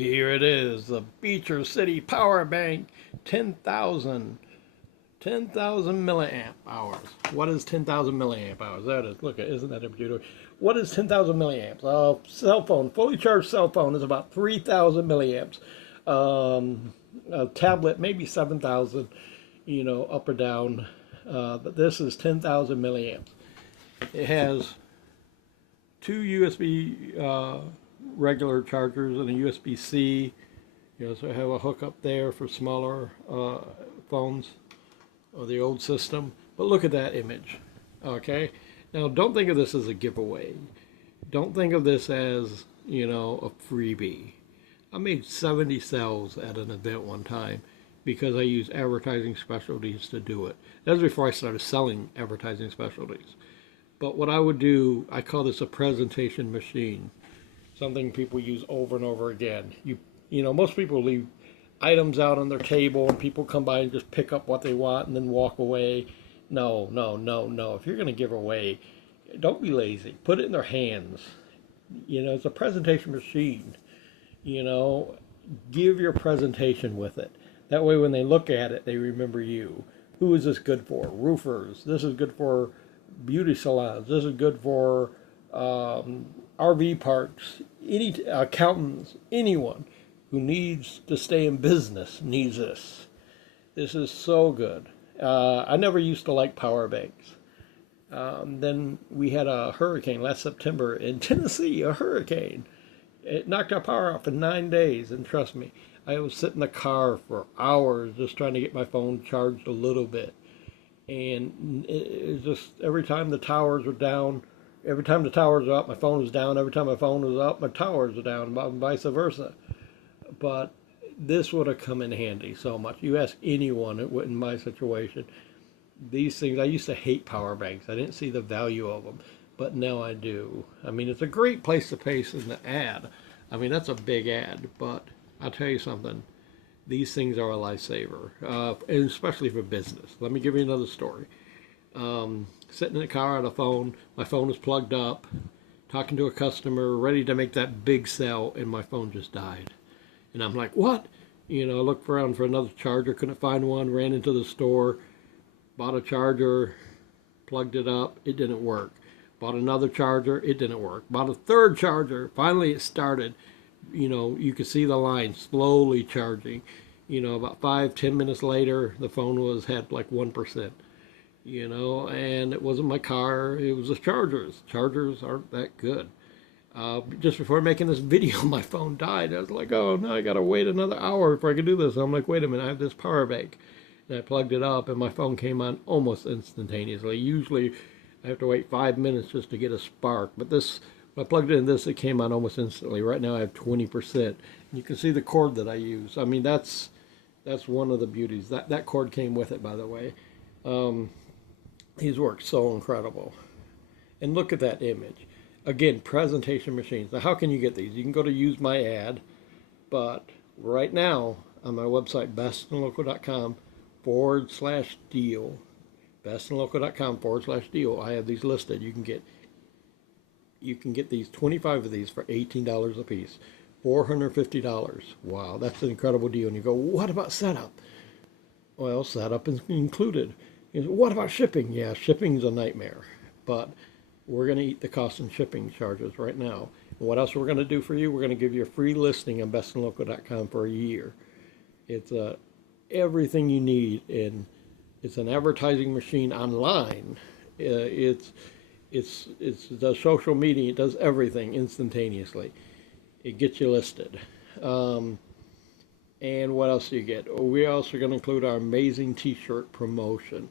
Here it is, the Beecher City Power Bank, 10,000 milliamp hours. What is 10,000 milliamp hours? That is, look at, isn't that beautiful? What is 10,000 milliamps? Cell phone, fully charged cell phone is about 3,000 milliamps. A tablet, maybe 7,000, up or down. But this is 10,000 milliamps. It has two USB regular chargers and a USB-C. So I have a hookup there for smaller phones or the old system. But look at that image. Okay, now don't think of this as a giveaway. Don't think of this as a freebie. I made 70 cells at an event one time because I used advertising specialties to do it. That was before I started selling advertising specialties. But what I would do, I call this a presentation machine. Something people use over and over again. Most people leave items out on their table and people come by and just pick up what they want and then walk away. No. If you're going to give away, don't be lazy. Put it in their hands. It's a presentation machine. Give your presentation with it. That way when they look at it, they remember you. Who is this good for? Roofers. This is good for beauty salons. This is good for RV parks. Any accountants, anyone who needs to stay in business needs this. This is so good. I never used to like power banks. Then we had a hurricane last September in Tennessee, a hurricane. It knocked our power off in 9 days, and trust me, I was sitting in the car for hours just trying to get my phone charged a little bit. And it was just every time the towers were down, every time the towers were up, my phone was down. Every time my phone was up, my towers were down, and vice versa. But this would have come in handy so much. You ask anyone in my situation, these things, I used to hate power banks. I didn't see the value of them, but now I do. I mean, it's a great place to paste in the ad. I mean, that's a big ad, but I'll tell you something. These things are a lifesaver, and especially for business. Let me give you another story. Sitting in the car on a phone, my phone is plugged up, talking to a customer, ready to make that big sell, and my phone just died. And I'm like, what? I looked around for another charger, couldn't find one, ran into the store, bought a charger, plugged it up, it didn't work. Bought another charger, it didn't work. Bought a third charger, finally it started. You could see the line slowly charging. About 5-10 minutes later, the phone had like 1%. And it wasn't my car, it was the chargers. Chargers aren't that good. Just before making this video, my phone died. I was like, oh, now I gotta wait another hour before I can do this. And I'm like, wait a minute, I have this power bank. And I plugged it up, and my phone came on almost instantaneously. Usually, I have to wait 5 minutes just to get a spark. But this, when I plugged it in this, it came on almost instantly. Right now, I have 20%. And you can see the cord that I use. I mean, that's one of the beauties. That cord came with it, by the way. These work so incredible. And look at that image. Again, presentation machines. Now, how can you get these? You can go to use my ad, but right now on my website, bestinlocal.com/deal, bestinlocal.com/deal, I have these listed. You can get these 25 of these for $18 a piece, $450. Wow, that's an incredible deal. And you go, what about setup? Well, setup is included. What about shipping? Yeah, shipping's a nightmare, but we're going to eat the cost and shipping charges right now. And what else we're going to do for you? We're going to give you a free listing on bestinlocal.com for a year. It's everything you need, and it's an advertising machine online. It does social media. It does everything instantaneously. It gets you listed. And what else do you get? We also are going to include our amazing t-shirt promotion.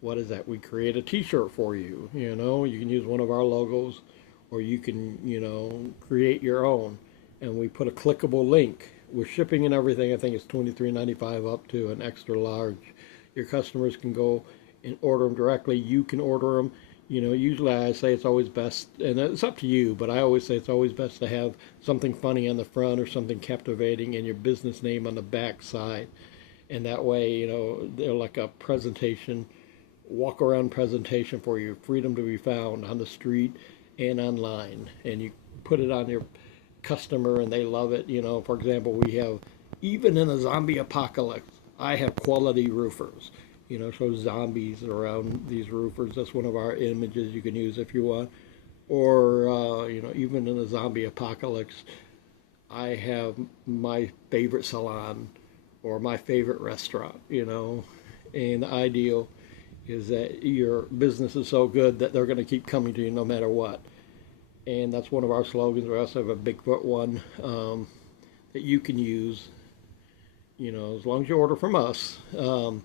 What is that? We create a t-shirt for you. You can use one of our logos, or you can, create your own. And we put a clickable link with shipping and everything. I think it's $23.95 up to an extra large. Your customers can go and order them directly. You can order them. Usually I say it's always best, and it's up to you, but I always say it's always best to have something funny on the front or something captivating and your business name on the back side. And that way, they're like a presentation, walk around presentation for you, freedom to be found on the street and online. And you put it on your customer and they love it. For example, we have, even in a zombie apocalypse, I have quality roofers. So zombies around these roofers. That's one of our images you can use if you want. Or, even in a zombie apocalypse, I have my favorite salon or my favorite restaurant, and the ideal is that your business is so good that they're going to keep coming to you no matter what. And that's one of our slogans. We also have a Bigfoot one that you can use, as long as you order from us. And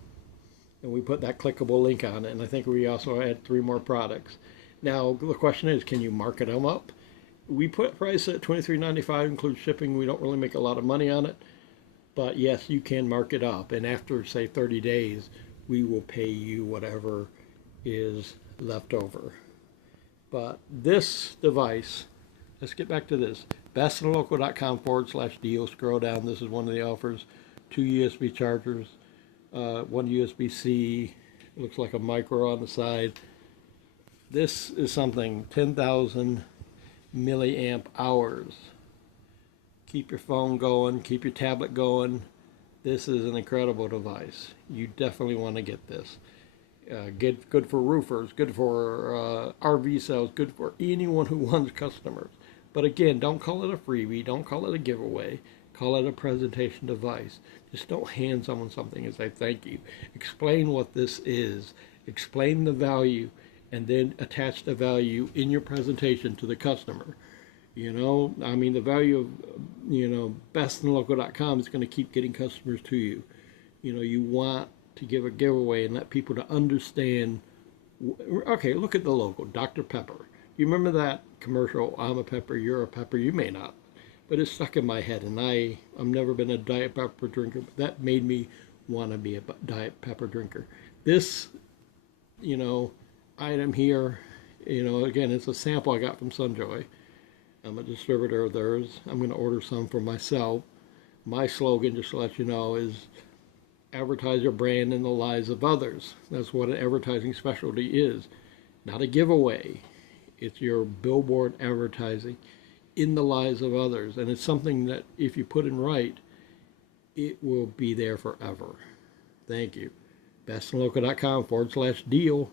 we put that clickable link on it. And I think we also add 3 more products. Now, the question is, can you market them up? We put price at $23.95, includes shipping. We don't really make a lot of money on it. But yes, you can mark it up. And after, say, 30 days, we will pay you whatever is left over. But this device, let's get back to this. bestandlocal.com/deal. Scroll down. This is one of the offers. 2 USB chargers, 1 USB-C. Looks like a micro on the side. This is something, 10,000 milliamp hours. Keep your phone going, keep your tablet going. This is an incredible device. You definitely want to get this. Good for roofers, good for RV sales, good for anyone who wants customers. But again, don't call it a freebie, don't call it a giveaway, call it a presentation device. Just don't hand someone something and say thank you. Explain what this is, explain the value, and then attach the value in your presentation to the customer. The value of, bestandlocal.com is going to keep getting customers to you. You want to give a giveaway and let people to understand. Okay, look at the logo, Dr. Pepper. You remember that commercial, I'm a pepper, you're a pepper? You may not, but it's stuck in my head, and I've never been a Diet Pepper drinker, but that made me want to be a Diet Pepper drinker. This, item here, again, it's a sample I got from Sunjoy. I'm a distributor of theirs. I'm going to order some for myself. My slogan, just to let you know, is advertise your brand in the lives of others. That's what an advertising specialty is. Not a giveaway. It's your billboard advertising in the lives of others. And it's something that if you put in right, it will be there forever. Thank you. bestandlocal.com/deal.